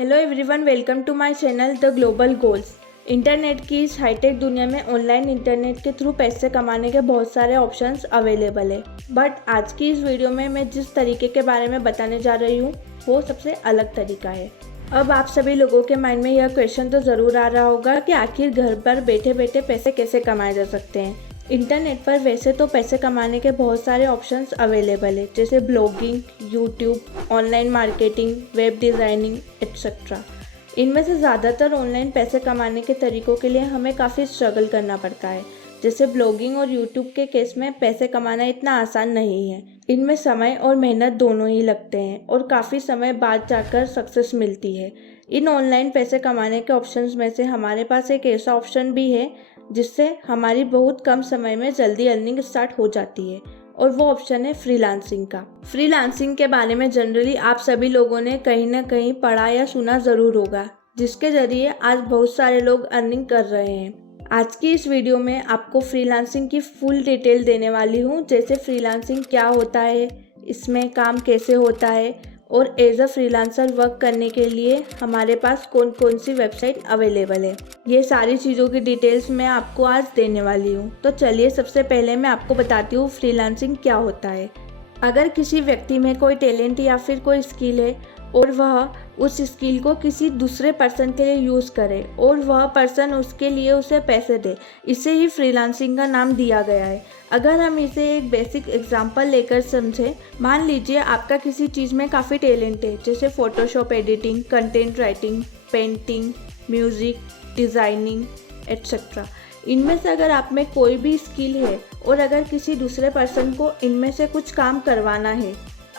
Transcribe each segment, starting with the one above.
Hello everyone, welcome to my channel the global goals. Internet की इस hi tech दुनिया में ऑनलाइन इंटरनेट के थ्रू पैसे कमाने के बहुत सारे ऑप्शंस अवेलेबल है। बट आज की इस वीडियो में मैं जिस तरीके के बारे में बताने जा रही हूँ वो सबसे अलग तरीका है। अब आप सभी लोगों के माइंड में यह क्वेश्चन तो ज़रूर आ रहा होगा कि आखिर घर पर बैठे बैठे पैसे कैसे कमाए जा सकते हैं। इंटरनेट पर वैसे तो पैसे कमाने के बहुत सारे ऑप्शंस अवेलेबल है, जैसे blogging, YouTube, online marketing, web designing etcetera. इनमें से ज़्यादातर ऑनलाइन पैसे कमाने के तरीकों के लिए हमें काफ़ी स्ट्रगल करना पड़ता है। जैसे ब्लॉगिंग और यूट्यूब के केस में पैसे कमाना इतना आसान नहीं है। इनमें समय और मेहनत दोनों ही लगते हैं और काफ़ी समय बाद जाकर सक्सेस मिलती है। इन ऑनलाइन पैसे कमाने के ऑप्शंस में से हमारे पास एक ऐसा ऑप्शन भी है जिससे हमारी बहुत कम समय में जल्दी अर्निंग स्टार्ट हो जाती है, और वो ऑप्शन है फ्रीलांसिंग का। फ्रीलांसिंग के बारे में जनरली आप सभी लोगों ने कहीं ना कहीं पढ़ा या सुना ज़रूर होगा, जिसके ज़रिए आज बहुत सारे लोग अर्निंग कर रहे हैं। आज की इस वीडियो में आपको फ्रीलांसिंग की फुल डिटेल देने वाली हूँ, जैसे फ्रीलांसिंग क्या होता है, इसमें काम कैसे होता है, और एज अ फ्रीलांसर वर्क करने के लिए हमारे पास कौन कौन सी वेबसाइट अवेलेबल है। ये सारी चीज़ों की डिटेल्स मैं आपको आज देने वाली हूँ। तो चलिए सबसे पहले मैं आपको बताती हूँ फ्रीलांसिंग क्या होता है। अगर किसी व्यक्ति में कोई टैलेंट या फिर कोई स्किल है और वह उस स्किल को किसी दूसरे पर्सन के लिए यूज़ करे और वह पर्सन उसके लिए उसे पैसे दे, इसे ही फ्रीलांसिंग का नाम दिया गया है। अगर हम इसे एक बेसिक एग्जांपल लेकर समझें, मान लीजिए आपका किसी चीज़ में काफ़ी टैलेंट है, जैसे Photoshop editing, content writing, painting, music, designing etcetera. इनमें से अगर आप में कोई भी स्किल है और अगर किसी दूसरे पर्सन को इनमें से कुछ काम करवाना है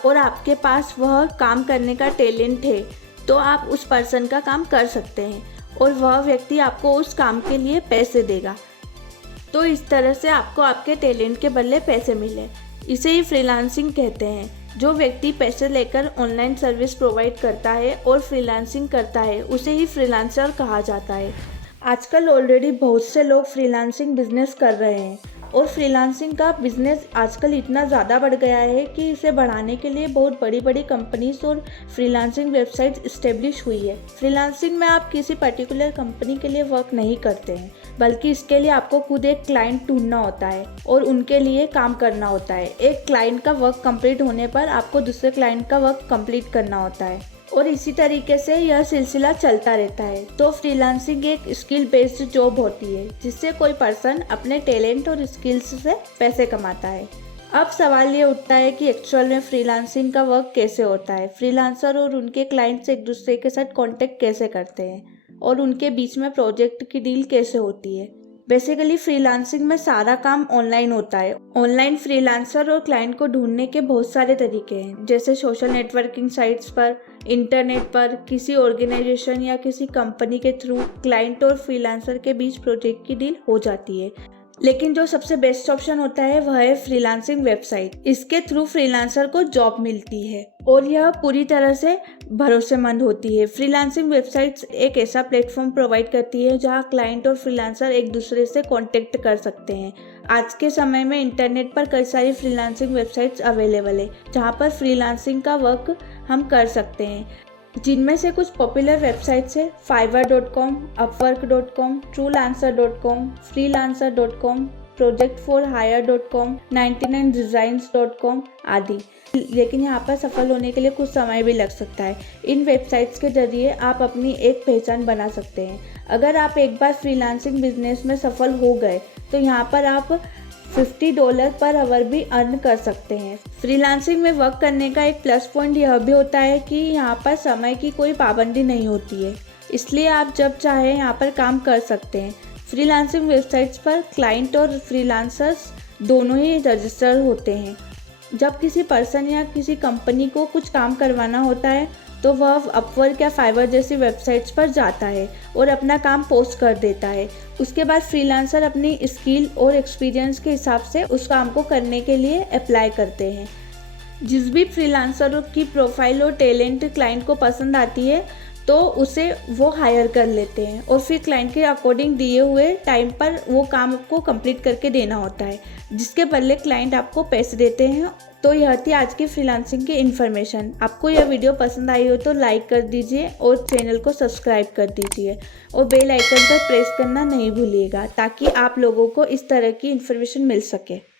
और आपके पास वह काम करने का टैलेंट है, तो आप उस पर्सन का काम कर सकते हैं और वह व्यक्ति आपको उस काम के लिए पैसे देगा। तो इस तरह से आपको आपके टैलेंट के बदले पैसे मिले, इसे ही फ्रीलांसिंग कहते हैं। जो व्यक्ति पैसे लेकर ऑनलाइन सर्विस प्रोवाइड करता है और फ्रीलांसिंग करता है, उसे ही फ्रीलांसर कहा जाता है। आजकल ऑलरेडी बहुत से लोग फ्रीलांसिंग बिजनेस कर रहे हैं और फ्रीलांसिंग का बिजनेस आजकल इतना ज़्यादा बढ़ गया है कि इसे बढ़ाने के लिए बहुत बड़ी बड़ी कंपनीज और फ्रीलांसिंग वेबसाइट इस्टेब्लिश हुई है। फ्रीलांसिंग में आप किसी पर्टिकुलर कंपनी के लिए वर्क नहीं करते हैं, बल्कि इसके लिए आपको खुद एक क्लाइंट ढूंढना होता है और उनके लिए काम करना होता है। एक क्लाइंट का वर्क कंप्लीट होने पर आपको दूसरे क्लाइंट का वर्क कंप्लीट करना होता है और इसी तरीके से यह सिलसिला चलता रहता है। तो फ्रीलांसिंग एक स्किल बेस्ड जॉब होती है, जिससे कोई पर्सन अपने टैलेंट और स्किल्स से पैसे कमाता है। अब सवाल ये उठता है कि एक्चुअल में फ्रीलांसिंग का वर्क कैसे होता है, फ्रीलांसर और उनके क्लाइंट्स एक दूसरे के साथ कांटेक्ट कैसे करते हैं और उनके बीच में प्रोजेक्ट की डील कैसे होती है। बेसिकली फ्रीलांसिंग में सारा काम ऑनलाइन होता है। ऑनलाइन फ्रीलांसर और क्लाइंट को ढूंढने के बहुत सारे तरीके हैं, जैसे सोशल नेटवर्किंग साइट्स पर, इंटरनेट पर, किसी ऑर्गेनाइजेशन या किसी कंपनी के थ्रू क्लाइंट और फ्रीलांसर के बीच प्रोजेक्ट की डील हो जाती है। लेकिन जो सबसे बेस्ट ऑप्शन होता है वह है फ्रीलांसिंग वेबसाइट। इसके थ्रू फ्रीलांसर को जॉब मिलती है और यह पूरी तरह से भरोसेमंद होती है। फ्रीलांसिंग वेबसाइट्स एक ऐसा प्लेटफॉर्म प्रोवाइड करती है जहां क्लाइंट और फ्रीलांसर एक दूसरे से कांटेक्ट कर सकते हैं। आज के समय में इंटरनेट पर कई सारी फ्रीलांसिंग वेबसाइट्स अवेलेबल है जहां पर फ्रीलांसिंग का वर्क हम कर सकते हैं, जिनमें से कुछ पॉपुलर वेबसाइट्स है fiverr.com, upwork.com, truelancer.com, freelancer.com, projectforhire.com, 99designs.com आदि। लेकिन यहाँ पर सफल होने के लिए कुछ समय भी लग सकता है। इन वेबसाइट्स के जरिए आप अपनी एक पहचान बना सकते हैं। अगर आप एक बार फ्रीलांसिंग बिजनेस में सफल हो गए तो यहाँ पर आप $50 पर आवर भी अर्न कर सकते हैं। फ्रीलांसिंग में वर्क करने का एक प्लस पॉइंट यह भी होता है कि यहाँ पर समय की कोई पाबंदी नहीं होती है, इसलिए आप जब चाहे यहाँ पर काम कर सकते हैं। फ्रीलांसिंग वेबसाइट्स पर क्लाइंट और फ्रीलांसर्स दोनों ही रजिस्टर होते हैं। जब किसी पर्सन या किसी कंपनी को कुछ काम करवाना होता है तो वह अपवर्क या फाइवर जैसी वेबसाइट्स पर जाता है और अपना काम पोस्ट कर देता है। उसके बाद फ्रीलांसर अपनी स्किल और एक्सपीरियंस के हिसाब से उस काम को करने के लिए अप्लाई करते हैं। जिस भी फ्रीलांसर की प्रोफाइल और टैलेंट क्लाइंट को पसंद आती है तो उसे वो हायर कर लेते हैं और फिर क्लाइंट के अकॉर्डिंग दिए हुए टाइम पर वो काम को कंप्लीट करके देना होता है, जिसके बदले क्लाइंट आपको पैसे देते हैं तो यह थी आज की फ्रीलांसिंग की इन्फॉर्मेशन। आपको यह वीडियो पसंद आई हो तो लाइक कर दीजिए और चैनल को सब्सक्राइब कर दीजिए और बेल आइकन पर प्रेस करना नहीं भूलिएगा ताकि आप लोगों को इस तरह की इन्फॉर्मेशन मिल सके।